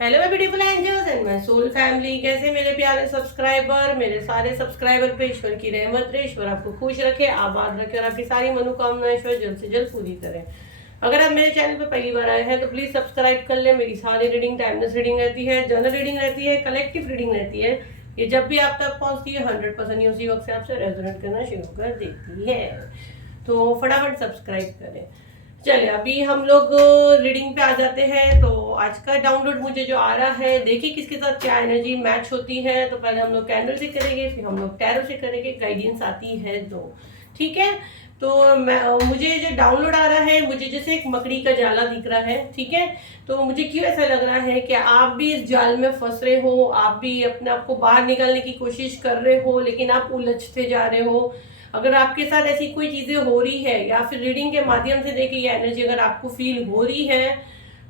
Hello my beautiful angels and my soul family. कैसे मेरे प्यारे सब्सक्राइबर, मेरे सारे सब्सक्राइबर पे ईश्वर की रहमत रहे, ईश्वर आपको खुश रखे, आबाद रखे और आपकी सारी मनोकामनाएं ईश्वर जल्द से जल्द पूरी करे। अगर आप मेरे चैनल पे पहली बार आए हैं तो प्लीज सब्सक्राइब कर ले। मेरी सारी रीडिंग टाइमलेस रीडिंग रहती है, जनरल रीडिंग रहती है, कलेक्टिव रीडिंग रहती है। ये जब भी आप तक पहुंचती है 100% उसी वक्त से आपसे रेजोनेट करना शुरू कर देती है। तो फटाफट सब्सक्राइब करें। चलिए अभी हम लोग रीडिंग पे आ जाते हैं। तो आज का डाउनलोड मुझे जो आ रहा है, देखिए किसके साथ क्या एनर्जी मैच होती है। तो पहले हम लोग कैंडल से करेंगे, फिर हम लोग टैरो से करेंगे, गाइडेंस आती है तो ठीक है। तो मुझे जो डाउनलोड आ रहा है, मुझे जैसे एक मकड़ी का जाला दिख रहा है, ठीक है। तो मुझे क्यों ऐसा लग रहा है कि आप भी इस जाल में फंस रहे हो, आप भी अपने आप को बाहर निकालने की कोशिश कर रहे हो, लेकिन आप उलझते जा रहे हो। अगर आपके साथ ऐसी कोई चीजें हो रही है या फिर रीडिंग के माध्यम से देखिए ये एनर्जी अगर आपको फील हो रही है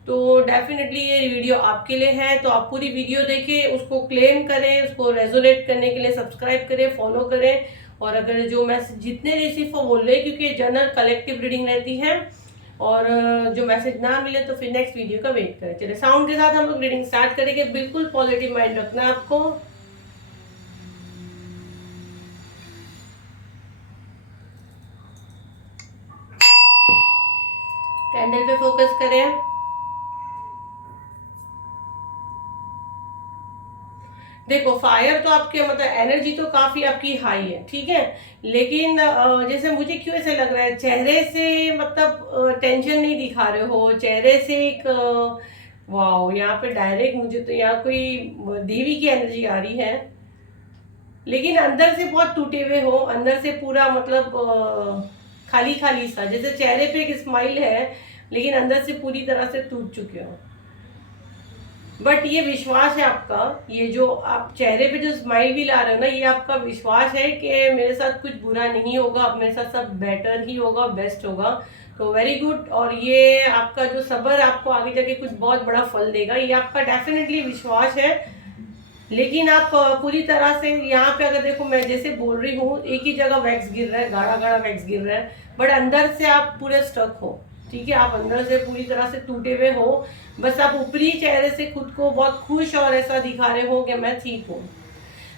तो डेफिनेटली ये वीडियो आपके लिए है। तो आप पूरी वीडियो देखें, उसको क्लेम करें, उसको रेजोनेट करने के लिए सब्सक्राइब करें, फॉलो करें। और अगर जो मैसेज जितने रिसीव हो बोल रहे, क्योंकि जनरल कलेक्टिव रीडिंग रहती है और जो मैसेज ना मिले तो फिर नेक्स्ट वीडियो का वेट करें। चलिए साउंड के साथ हम लोग रीडिंग स्टार्ट करेंगे। बिल्कुल पॉजिटिव माइंड रखना है आपको। कैंडल पे फोकस करें। देखो फायर तो आपके मतलब एनर्जी तो काफी आपकी हाई है, ठीक है। लेकिन जैसे मुझे क्यों ऐसे लग रहा है, चेहरे से मतलब टेंशन नहीं दिखा रहे हो, चेहरे से एक वाओ, यहाँ पे डायरेक्ट मुझे तो यहाँ कोई देवी की एनर्जी आ रही है। लेकिन अंदर से बहुत टूटे हुए हो, अंदर से पूरा मतलब खाली खाली सा, जैसे चेहरे पे एक स्माइल है लेकिन अंदर से पूरी तरह से टूट चुके हो। बट ये विश्वास है आपका, ये जो आप चेहरे पे जो स्माइल भी ला रहे हो ना, ये आपका विश्वास है कि मेरे साथ कुछ बुरा नहीं होगा, अब मेरे साथ सब बेटर ही होगा, बेस्ट होगा। तो वेरी गुड। और ये आपका जो सब्र आपको आगे जाके कुछ बहुत बड़ा फल देगा, ये आपका डेफिनेटली विश्वास है। लेकिन आप पूरी तरह से यहाँ पे अगर देखो, मैं जैसे बोल रही हूँ एक ही जगह वैक्स गिर रहा है, गाढ़ा गाढ़ा वैक्स गिर रहा है, बट अंदर से आप पूरे स्टक हो, ठीक है। आप अंदर से पूरी तरह से टूटे हुए हो। बस आप ऊपरी चेहरे से खुद को बहुत खुश और ऐसा दिखा रहे हो कि मैं ठीक हूँ।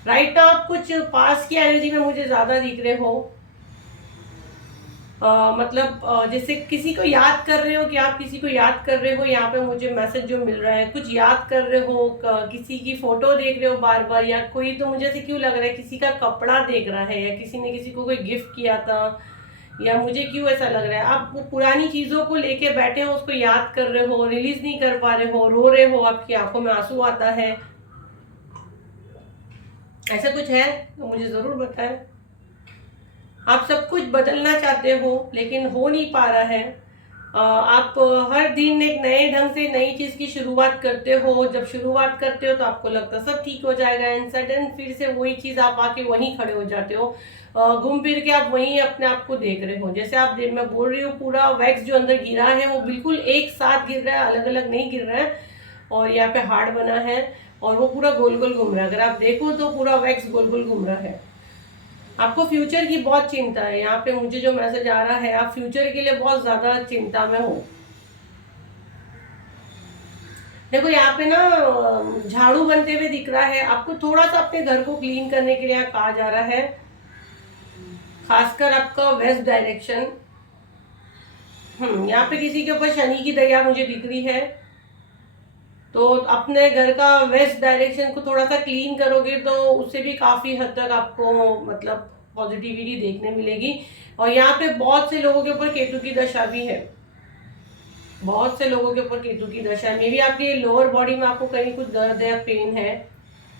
राइट नाउ आप कुछ पास की एनर्जी में मुझे ज्यादा दिख रहे हो। मतलब जैसे किसी को याद कर रहे हो, कि आप किसी को याद कर रहे हो, यहाँ पे मुझे मैसेज जो मिल रहा है, कुछ याद कर रहे हो, किसी की फोटो देख रहे हो बार बार, या कोई तो मुझे ऐसे क्यों लग रहा है किसी का कपड़ा देख रहा है, या किसी ने किसी को कोई गिफ्ट किया था, या मुझे क्यों ऐसा लग रहा है आप वो पुरानी चीजों को लेके बैठे हो, उसको याद कर रहे हो, रिलीज नहीं कर पा रहे हो, रो रहे हो, आपकी आंखों में आंसू आता है। ऐसा कुछ है तो मुझे जरूर बताएं। आप सब कुछ बदलना चाहते हो लेकिन हो नहीं पा रहा है। आप हर दिन एक नए ढंग से नई चीज की शुरुआत करते हो। जब शुरुआत करते हो तो आपको लगता है सब ठीक हो जाएगा, एंड सडन फिर से वही चीज आप आके वहीं खड़े हो जाते हो। घूम फिर के आप वहीं अपने आप को देख रहे हो। जैसे आप मैं बोल रही हूँ, पूरा वैक्स जो अंदर गिरा है वो बिल्कुल एक साथ गिर रहा है, अलग अलग नहीं गिर रहा है। और यहाँ पे हार्ड बना है और वो पूरा गोल गोल घूम रहा है। अगर आप देखो तो पूरा वैक्स गोल गोल घूम रहा है। आपको फ्यूचर की बहुत चिंता है। यहाँ पे मुझे जो मैसेज आ रहा है, आप फ्यूचर के लिए बहुत ज्यादा चिंता में हो। देखो यहाँ पे ना झाड़ू बनते हुए दिख रहा है आपको। थोड़ा सा अपने घर को क्लीन करने के लिए कहा जा रहा है, खासकर आपका वेस्ट डायरेक्शन। यहाँ पे किसी के ऊपर शनि की दया मुझे दिख रही है। तो अपने घर का वेस्ट डायरेक्शन को थोड़ा सा क्लीन करोगे तो उससे भी काफी हद तक आपको मतलब पॉजिटिविटी देखने मिलेगी। और यहाँ पे बहुत से लोगों के ऊपर केतु की दशा भी है, बहुत से लोगों के ऊपर केतु की दशा है। मे भी आपकी लोअर बॉडी में आपको कहीं कुछ दर्द है, पेन है,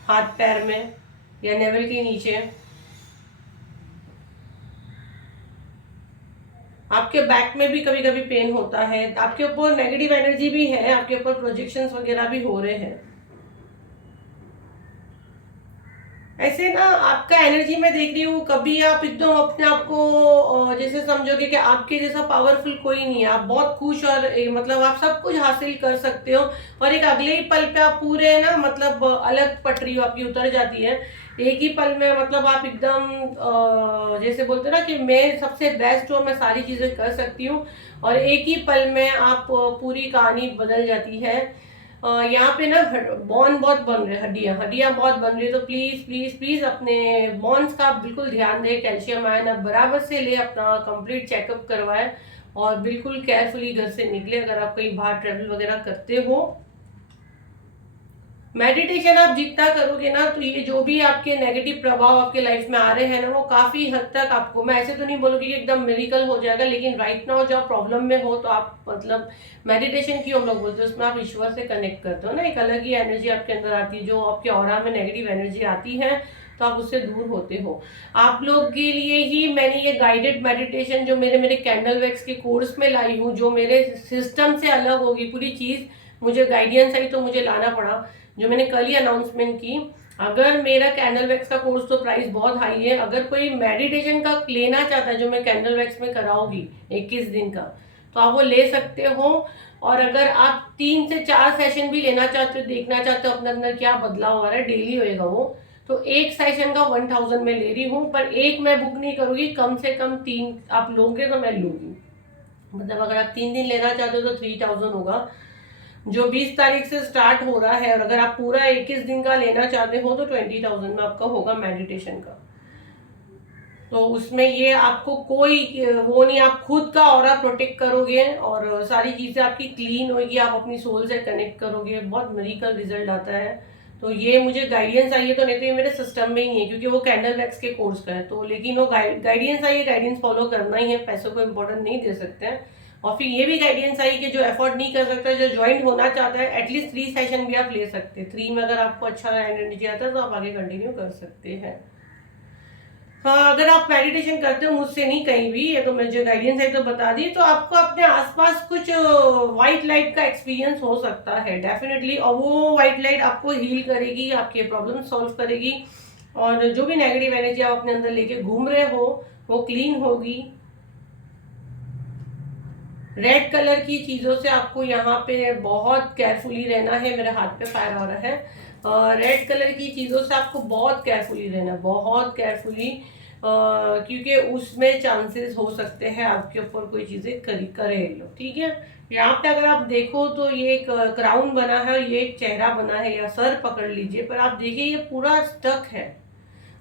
हाथ पैर में या नेवल के नीचे। आपके बैक में भी कभी कभी पेन होता है। आपके ऊपर नेगेटिव एनर्जी भी है, आपके ऊपर प्रोजेक्शंस वगैरह भी हो रहे हैं। ऐसे ना आपका एनर्जी में देख रही हूँ, कभी आप एकदम अपने आप को जैसे समझोगे कि आपके जैसा पावरफुल कोई नहीं है, आप बहुत खुश और मतलब आप सब कुछ हासिल कर सकते हो। और एक अगले ही पल पे आप पूरे ना मतलब अलग पटरी आपकी उतर जाती है। एक ही पल में मतलब आप एकदम जैसे बोलते हैं ना कि मैं सबसे बेस्ट हूँ, मैं सारी चीजें कर सकती हूँ, और एक ही पल में आप पूरी कहानी बदल जाती है। यहाँ पे ना बॉन बहुत बन रहे, हड्डियाँ बहुत बन रही है, तो प्लीज प्लीज प्लीज अपने बॉन्स का बिल्कुल ध्यान दें। कैल्शियम आयन आप बराबर से ले, अपना कंप्लीट चेकअप करवाएं और बिल्कुल केयरफुली घर से निकले अगर आप कहीं बाहर ट्रेवल वगैरह करते हो। मेडिटेशन आप जितना करोगे ना, तो ये जो भी आपके नेगेटिव प्रभाव आपके लाइफ में आ रहे हैं ना, वो काफी हद तक आपको, मैं ऐसे तो नहीं बोलूंगी कि एकदम मिरेकल हो जाएगा, लेकिन राइट नाउ जो आप प्रॉब्लम में हो, तो आप मतलब मेडिटेशन की हम लोग बोलते हैं, उसमें आप ईश्वर से कनेक्ट करते हो ना, एक अलग ही एनर्जी आपके अंदर आती है, जो आपके ऑरा में नेगेटिव एनर्जी आती है, तो आप उससे दूर होते हो। आप लोग के लिए ही मैंने ये गाइडेड मेडिटेशन जो मेरे कैंडल वैक्स के कोर्स में लाई हूँ, जो मेरे सिस्टम से अलग होगी पूरी चीज, मुझे गाइडेंस आई तो मुझे लाना पड़ा, जो मैंने कल ही अनाउंसमेंट की। अगर मेरा कैंडल वैक्स का कोर्स तो प्राइस बहुत हाई है, अगर कोई मेडिटेशन का लेना चाहता है जो मैं कैंडल वैक्स में कराऊंगी 21 दिन का, तो आप वो ले सकते हो। और अगर आप 3 से 4 सेशन भी लेना चाहते हो, देखना चाहते हो अपने अंदर क्या बदलाव हो रहा है, डेली होएगा वो, तो एक सेशन का 1000 में ले रही हूँ, पर एक मैं बुक नहीं करूंगी, कम से कम 3 आप लोगे तो मैं लूंगी। मतलब अगर आप 3 दिन लेना चाहते हो तो 3000 होगा, जो 20 तारीख से स्टार्ट हो रहा है। और अगर आप पूरा 21 दिन का लेना चाहते हो तो 20,000 में आपका होगा मेडिटेशन का। तो उसमें ये आपको कोई वो नहीं, आप खुद का ऑरा प्रोटेक्ट करोगे और सारी चीजें आपकी क्लीन होगी, आप अपनी सोल से कनेक्ट करोगे, बहुत मेडिकल रिजल्ट आता है। तो ये मुझे गाइडेंस आई है, तो नहीं तो ये मेरे सिस्टम में ही नहीं है, क्योंकि वो कैंडल वैक्स के कोर्स का है, तो लेकिन वो गाइडेंस आई है, गाइडेंस फॉलो करना ही है, पैसों को इम्पोर्टेंट नहीं दे सकते हैं। और फिर ये भी गाइडेंस आई कि जो एफोर्ड नहीं कर सकता, जो ज्वाइन होना चाहता है, एटलीस्ट 3 सेशन भी आप ले सकते हैं। 3 में अगर आपको अच्छा एनर्जी आता है तो आप आगे कंटिन्यू कर सकते हैं। हाँ, अगर आप मेडिटेशन करते हो मुझसे नहीं कहीं भी, ये तो मुझे गाइडेंस है तो बता दी, तो आपको अपने आसपास कुछ व्हाइट लाइट का एक्सपीरियंस हो सकता है डेफिनेटली, और वो व्हाइट लाइट आपको हील करेगी, आपके प्रॉब्लम सॉल्व करेगी, और जो भी नेगेटिव एनर्जी आप अपने अंदर लेके घूम रहे हो वो क्लीन होगी। रेड कलर की चीजों से आपको यहाँ पे बहुत केयरफुली रहना है, मेरे हाथ पे फायर आ रहा है। रेड कलर की चीजों से आपको बहुत केयरफुली रहना है, बहुत केयरफुली, क्योंकि उसमें चांसेस हो सकते हैं आपके ऊपर कोई चीजें करे लो, ठीक है। यहाँ पे अगर आप देखो तो ये एक क्राउन बना है और ये एक चेहरा बना है, या सर पकड़ लीजिए, पर आप देखिए ये पूरा स्टक है,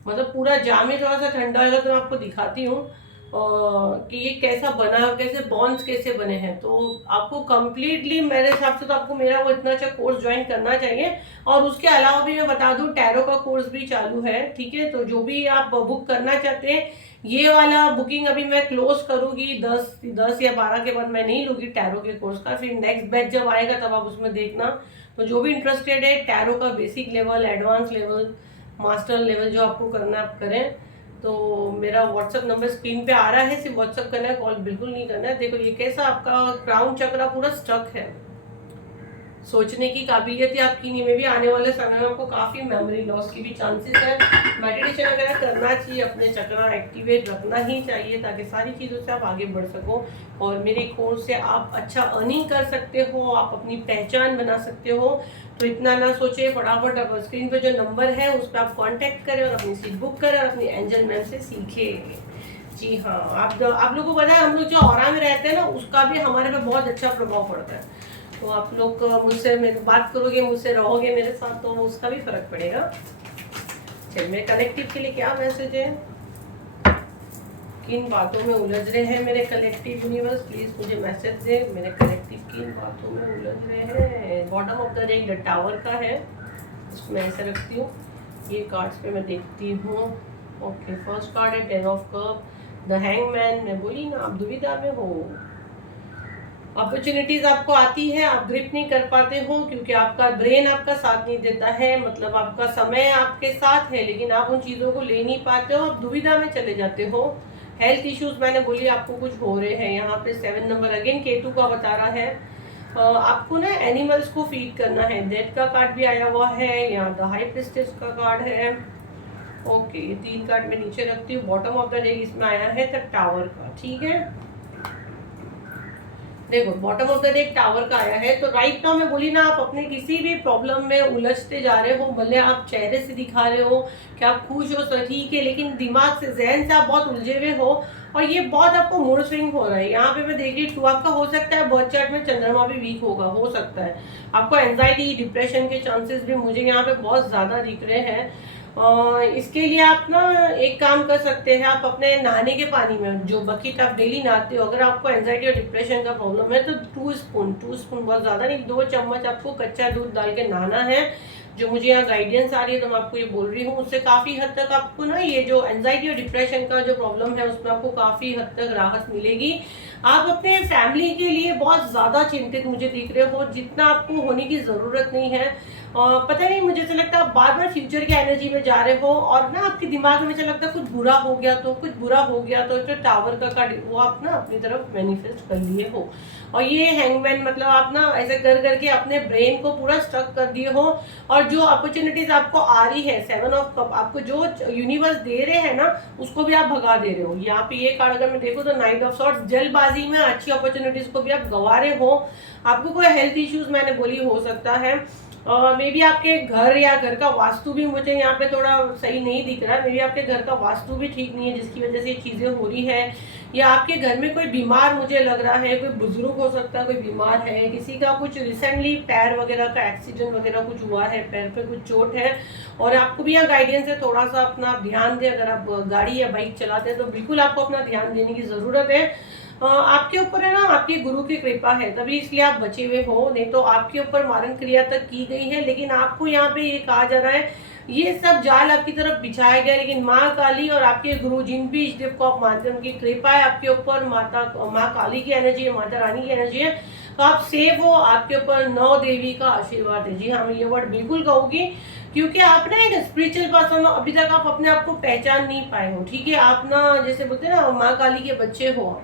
मतलब पूरा जाम में, थोड़ा सा ठंडा होगा तो मैं आपको दिखाती हूँ कि ये कैसा बना, कैसे बॉन्ड्स कैसे बने हैं। तो आपको कंप्लीटली मेरे हिसाब से तो आपको मेरा वो इतना अच्छा कोर्स ज्वाइन करना चाहिए। और उसके अलावा भी मैं बता दूं, टैरो का कोर्स भी चालू है, ठीक है। तो जो भी आप बुक करना चाहते हैं, ये वाला बुकिंग अभी मैं क्लोज करूंगी 10 या 12 के बाद, मैं नहीं लूंगी टैरो के कोर्स का, फिर नेक्स्ट बैच जब आएगा तब आप उसमें देखना। तो जो भी इंटरेस्टेड है टैरो का basic level, advance level, master level जो आपको करना है आप करें। तो मेरा व्हाट्सअप नंबर स्क्रीन पे आ रहा है, सिर्फ व्हाट्सअप करना है, कॉल बिल्कुल नहीं करना है। देखो ये कैसा आपका क्राउन चक्र पूरा स्टक है, सोचने की काबिलियत ही आपकी नहीं, में भी आने वाले समय में आपको काफी मेमोरी लॉस की भी चांसेस है। मेडिटेशन वगैरह करना चाहिए, अपने चक्र एक्टिवेट रखना ही चाहिए, ताकि सारी चीजों से आप आगे बढ़ सको। और मेरे कोर्स से आप अच्छा अर्निंग कर सकते हो, आप अपनी पहचान बना सकते हो। तो इतना ना सोचे, फटाफट आप स्क्रीन पे जो नंबर है उस पर आप कांटेक्ट करें और अपनी सीट बुक करें और अपनी एंजल मैम से सीखे। जी हाँ, आप लोगों को पता है, हम लोग जो ऑरा में रहते हैं ना, उसका भी हमारे पे बहुत अच्छा प्रभाव पड़ता है। तो आप लोग मुझसे बात करोगे, मुझसे रहोगे मेरे साथ, तो उसका भी फर्क पड़ेगा। चलिए, मेरे कलेक्टिव के लिए क्या मैसेज है, किन बातों में उलझ रहे हैं मेरे कलेक्टिव यूनिवर्स, प्लीज मुझे मैसेज दे। मेरे कलेक्टिव किन बातों में उलझ रहे हैं। Bottom of the deck the tower का है, इसको मैं ऐसे रखती हूँ, ये कार्ड्स पे मैं देखती हूँ। ओके, फर्स्ट कार्ड है 10 ऑफ कप, द हैंगमैन। मैं बोली ना, आप दुविधा में हो, अपॉर्चुनिटीज आपको आती है, आप ग्रिप नहीं कर पाते हो, क्योंकि आपका ब्रेन आपका साथ नहीं देता है, मतलब आपका समय आपके साथ है लेकिन आप उन चीजों को ले नहीं पाते हो, आप दुविधा में चले जाते हो। हेल्थ इश्यूज मैंने बोली आपको कुछ हो रहे हैं। यहाँ पे 7 नंबर अगेन केतु का बता रहा है, आपको ना एनिमल्स को फीड करना है। डेथ का कार्ड भी आया हुआ है, यहाँ द हाई प्रिस्टेस का कार्ड है। ओके, ये 3 कार्ड मैं नीचे रखती हूँ। बॉटम ऑफ द डेक इसमें आया है द टावर का, ठीक है। देखो bottom of the deck tower का आया है, तो राइट नाउ मैं बोली ना, आप अपने किसी भी प्रॉब्लम में उलझते जा रहे हो, भले आप चेहरे से दिखा रहे हो कि आप खुश हो तो ठीक है, लेकिन दिमाग से, जहन से आप बहुत उलझे हुए हो और ये बहुत आपको मूड स्विंग हो रहा है। यहाँ पे मैं देख रही हूँ आपका हो सकता है बर्थ चार्ट में चंद्रमा भी वीक होगा, हो सकता है आपको एंजाइटी डिप्रेशन के चांसेस भी मुझे यहाँ पे बहुत ज्यादा दिख रहे हैं। इसके लिए आप ना एक काम कर सकते हैं, आप अपने नहाने के पानी में जो बकेट आप डेली नहाते हो, अगर आपको एंजाइटी और डिप्रेशन का प्रॉब्लम है तो 2 स्पून बहुत ज़्यादा नहीं, 2 चम्मच आपको कच्चा दूध डाल के नहाना है। जो मुझे यहाँ गाइडेंस आ रही है तो मैं आपको ये बोल रही हूँ, उससे काफ़ी हद तक आपको ना ये जो एंजाइटी और डिप्रेशन का जो प्रॉब्लम है उसमें आपको काफ़ी हद तक राहत मिलेगी। आप अपने फैमिली के लिए बहुत ज़्यादा चिंतित मुझे दिख रहे हो, जितना आपको होने की ज़रूरत नहीं है। पता नहीं, मुझे ऐसा लगता है आप बार बार फ्यूचर की एनर्जी में जा रहे हो और ना आपके दिमाग में ऐसा लगता है कुछ बुरा हो गया तो, कुछ बुरा हो गया तो जो टावर का कार्ड वो आप ना अपनी तरफ मैनिफेस्ट कर लिए हो। और ये हैंगमैन मतलब आप ना ऐसे कर करके अपने ब्रेन को पूरा स्टक कर दिए हो, और जो अपॉर्चुनिटीज आपको आ रही है 7 ऑफ कप, आपको जो यूनिवर्स दे रहे हैं ना उसको भी आप भगा दे रहे हो। यहाँ पे ये कार्ड अगर मैं देखूँ तो नाइट ऑफ सॉर्ट्स, जल्दबाजी में अच्छी अपॉर्चुनिटीज को भी आप गंवा रहे हो। आपको कोई हेल्थ इश्यूज मैंने बोली हो सकता है, मे बी आपके घर या घर का वास्तु भी मुझे यहाँ पे थोड़ा सही नहीं दिख रहा है, मे बी आपके घर का वास्तु भी ठीक नहीं है जिसकी वजह से ये चीज़ें हो रही है, या आपके घर में कोई बीमार मुझे लग रहा है, कोई बुजुर्ग हो सकता है, कोई बीमार है, किसी का कुछ रिसेंटली पैर वगैरह का एक्सीडेंट वगैरह कुछ हुआ है, पैर पे कुछ चोट है, और आपको भी यहाँ गाइडेंस है थोड़ा सा अपना ध्यान दें। अगर आप गाड़ी या बाइक चलाते हैं तो बिल्कुल आपको अपना ध्यान देने की ज़रूरत है। आपके ऊपर है ना आपके गुरु की कृपा है, तभी इसलिए आप बचे हुए हो, नहीं तो आपके ऊपर मारण क्रिया तक की गई है। लेकिन आपको यहाँ पे ये कहा जा रहा है ये सब जाल आपकी तरफ बिछाया गया, लेकिन माँ काली और आपके गुरु जिन भी इस देव को आप मानते हैं उनकी कृपा है आपके ऊपर, माँ काली की एनर्जी है, माता रानी की एनर्जी है, तो आप सेफ हो। आपके ऊपर 9 देवी का आशीर्वाद है। जी हाँ, मैं ये वर्ड बिल्कुल कहूंगी, क्योंकि आप ना एक स्पिरिचुअल पर्सन हो, अभी तक आप अपने आप को पहचान नहीं पाए हो। ठीक है, आप ना जैसे बोलते हैं ना माँ काली के बच्चे हो,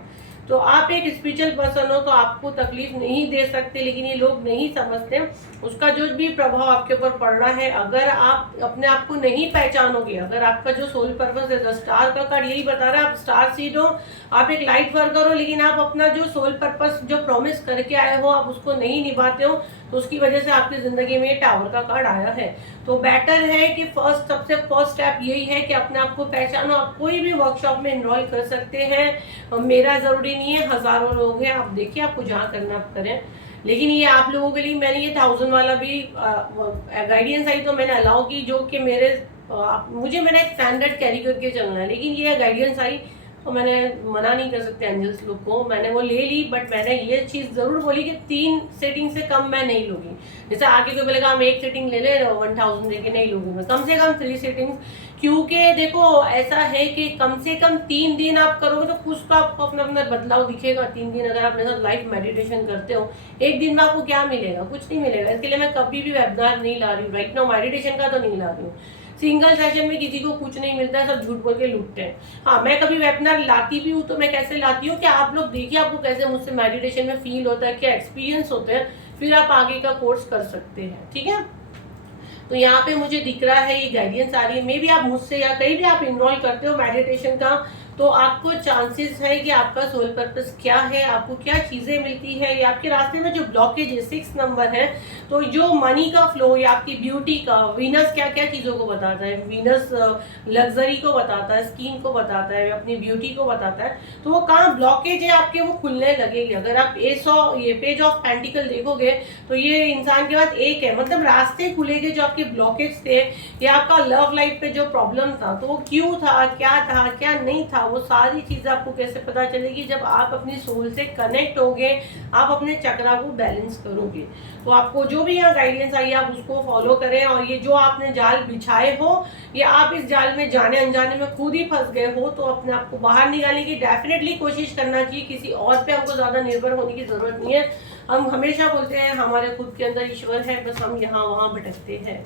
तो आप एक स्पिरिचुअल पर्सन हो तो आपको तकलीफ नहीं दे सकते, लेकिन ये लोग नहीं समझते उसका जो भी प्रभाव आपके ऊपर पड़ रहा है। अगर आप अपने आप को नहीं पहचानोगे, अगर आपका जो सोल पर्पस है, स्टार का कार्ड यही बता रहा है, आप स्टार सीड हो, आप एक लाइट वर्कर हो, लेकिन आप अपना जो सोल पर्पस जो प्रॉमिस करके आए हो आप उसको नहीं निभाते हो, तो उसकी वजह से आपकी जिंदगी में टावर का कार्ड आया है। तो बेटर है कि सबसे फर्स्ट स्टेप यही है कि अपने आप को पहचानो। आप कोई भी वर्कशॉप में इनरोल कर सकते हैं, मेरा जरूरी नहीं है, हजारों लोग हैं, आप देखिए आपको जहाँ करना आप करें। लेकिन ये आप लोगों के लिए मैंने ये 1000 वाला भी गाइडेंस आई तो मैंने अलाउ की, जो कि मुझे मेरा एक स्टैंडर्ड कैरी करके चलना है, लेकिन ये गाइडेंस आई तो मैंने मना नहीं कर सकते एंजल्स लोग को, मैंने वो ले ली। बट मैंने ये चीज़ ज़रूर बोली कि 3 सेटिंग से कम मैं नहीं लूँगी। जैसे आगे कोई बोलेगा हम 1 सेटिंग ले ले 1000 लेके, नहीं लूँगी मैं, कम से कम 3 सेटिंग्स। क्योंकि देखो ऐसा है कि कम से कम 3 दिन आप करोगे तो कुछ तो आपको अपना अपना बदलाव दिखेगा। 3 दिन अगर आप मेरे साथ लाइव मेडिटेशन करते हो, एक दिन में आपको क्या मिलेगा? कुछ नहीं मिलेगा। इसके लिए मैं कभी भी वेबिनार नहीं ला रही हूँ, राइट नाउ मेडिटेशन का तो नहीं ला रही हूँ। सिंगल सेशन में किसी को कुछ नहीं मिलता है, सब झूठ बोल के लूटते हैं। हाँ, मैं कभी वेबिनार लाती भी हूँ तो मैं कैसे लाती हूँ कि आप लोग देखिए आपको कैसे मुझसे मेडिटेशन में फील होता है, क्या एक्सपीरियंस होते हैं, फिर आप आगे का कोर्स कर सकते हैं। ठीक है, तो यहाँ पे मुझे दिख रहा है ये गाइडेंस आ रही है। मे भी आप मुझसे या कहीं भी आप इन्वॉल्व करते हो मेडिटेशन का, तो आपको चांसेस है कि आपका सोल पर्पस क्या है, आपको क्या चीज़ें मिलती है, या आपके रास्ते में जो ब्लॉकेज है 6 नंबर है, तो जो मनी का फ्लो या आपकी ब्यूटी का, वीनस क्या क्या चीज़ों को बताता है, वीनस लग्जरी को बताता है, स्किन को बताता है, अपनी ब्यूटी को बताता है, तो वो कहाँ ब्लॉकेज है आपके वो खुलने लगेगी। अगर आप ये पेज ऑफ पेंटिकल देखोगे तो ये इंसान के पास एक है, मतलब रास्ते खुलेंगे जो आपके ब्लॉकेज थे, या आपका लव लाइफ पे जो प्रॉब्लम था तो वो क्यों था, क्या नहीं था, वो सारी चीज़ आपको कैसे पता चलेगी? जब आप अपनी सोल से कनेक्ट होगे, आप अपने चक्रा को बैलेंस करोगे। तो आपको जो भी यहाँ गाइडेंस आई आप उसको फॉलो करें, और ये जो आपने जाल बिछाए हो या आप इस जाल में जाने अनजाने में खुद ही फंस गए हो, तो अपने आप को बाहर निकालने की डेफिनेटली कोशिश करना चाहिए। किसी और पे हमको ज़्यादा निर्भर होने की ज़रूरत नहीं है। हम हमेशा बोलते हैं हमारे खुद के अंदर ईश्वर है, बस हम यहाँ वहाँ भटकते हैं।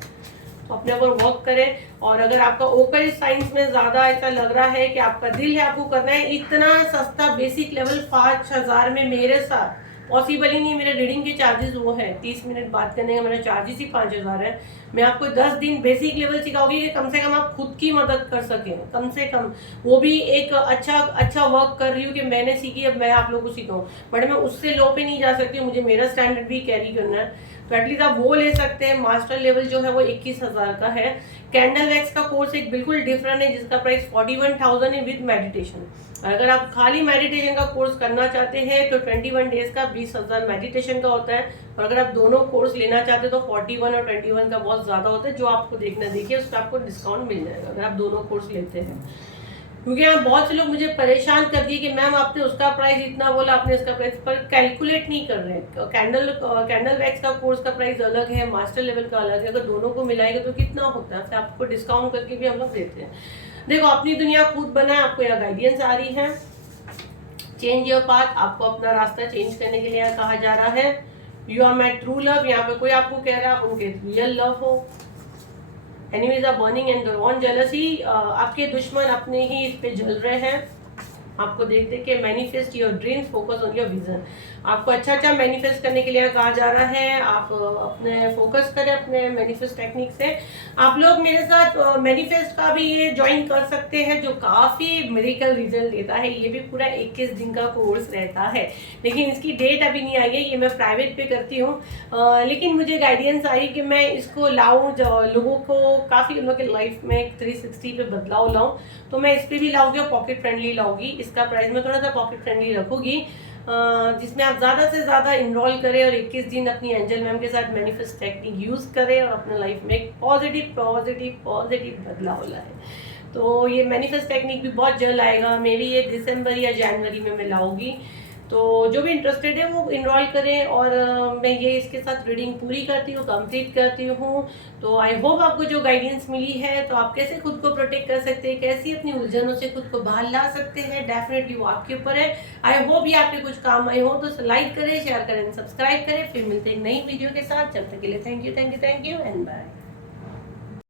अपने ऊपर वर्क करें। और अगर आपका ओकल्ट साइंस में ज़्यादा ऐसा लग रहा है कि आपका दिल है आपको करना है, इतना सस्ता बेसिक लेवल 5000 में मेरे साथ पॉसिबल ही नहीं। मेरे रीडिंग के चार्जेस वो है 30 मिनट बात करने का मेरा चार्जेस ही 5,000 है। मैं आपको 10 दिन बेसिक लेवल सिखाऊंगी कि कम से कम आप खुद की मदद कर सकें, कम से कम वो भी एक अच्छा वर्क कर रही हूँ कि मैंने सीखी, अब मैं आप लोगों को सिखाऊँ। बट मैं उससे लो पे नहीं जा सकती, मुझे मेरा स्टैंडर्ड भी कैरी करना है। तो एटलीस्ट आप वो ले सकते हैं। मास्टर लेवल जो है वो 21,000 का है। कैंडल वैक्स का कोर्स एक बिल्कुल डिफरेंट है जिसका प्राइस 41,000 है विद मेडिटेशन। अगर आप खाली मेडिटेशन का कोर्स करना चाहते हैं तो 21 डेज का 20,000 मेडिटेशन का होता है। और अगर आप दोनों कोर्स लेना चाहते हैं तो 41 और 21 का बहुत ज़्यादा होता है। जो आपको देखना देखिए उस पर आपको डिस्काउंट मिल जाएगा अगर आप दोनों कोर्स लेते हैं। क्योंकि यहाँ बहुत से लोग मुझे परेशान कर दिए कि मैम आपने उसका प्राइस इतना बोला, आपने इसका प्राइस, पर कैलकुलेट नहीं कर रहे हैं। कैंडल वैक्स का कोर्स का प्राइस अलग है, मास्टर लेवल का अलग है। अगर दोनों को मिलाएंगे तो कितना होता है, फिर आपको डिस्काउंट करके भी हम लोग देते हैं। देखो अपनी दुनिया खुद बनाए, आपको यहाँ गाइडेंस आ रही है। चेंज योर पाथ, आपको अपना रास्ता चेंज करने के लिए यहाँ कहा जा रहा है। You are my true love, यहाँ पे कोई आपको कह रहा है आप उनके रियल लव हो। Enemies are burning and their own jealousy, आपके दुश्मन अपने ही इस पे जल रहे हैं। आपको देख देख के manifest your dreams, focus on your vision. आपको अच्छा मैनिफेस्ट करने के लिए कहा जा रहा है। आप अपने फोकस करें अपने मैनिफेस्ट टेक्निक से। आप लोग मेरे साथ मैनिफेस्ट का भी ये ज्वाइन कर सकते हैं जो काफ़ी मिरेकल रिजल्ट देता है। ये भी पूरा 21 दिन का कोर्स रहता है, लेकिन इसकी डेट अभी नहीं आई है। ये मैं प्राइवेट पे करती हूँ, लेकिन मुझे गाइडेंस आई कि मैं इसको लाऊं, लोगों को काफ़ी लोगों के लाइफ में 360 पे बदलाव लाऊं। तो मैं इस पर भी लाऊंगी और पॉकेट फ्रेंडली लाऊंगी। इसका प्राइस मैं थोड़ा सा पॉकेट फ्रेंडली रखूंगी, जिसमें आप ज़्यादा से ज़्यादा इनरोल करें और 21 दिन अपनी एंजल मैम के साथ मैनिफेस्ट टेक्निक यूज़ करें और अपने लाइफ में एक पॉजिटिव बदलाव लाए। तो ये मैनिफेस्ट टेक्निक भी बहुत जल्द आएगा, मे बी ये दिसंबर या जनवरी में मैं लाऊंगी। तो जो भी इंटरेस्टेड है वो इनरोल करें। और मैं ये इसके साथ रीडिंग पूरी करती हूँ, कंप्लीट करती हूँ। तो आई होप आपको जो गाइडेंस मिली है तो आप कैसे खुद को प्रोटेक्ट कर सकते हैं, कैसी अपनी उलझनों से खुद को बाहर ला सकते हैं, डेफिनेटली वो आपके ऊपर है। आई होप ये आपके कुछ काम आए हो, तो लाइक करें, शेयर करें, सब्सक्राइब करें। फिर मिलते हैं नई वीडियो के साथ। जब तक के लिए थैंक यू एंड बाय।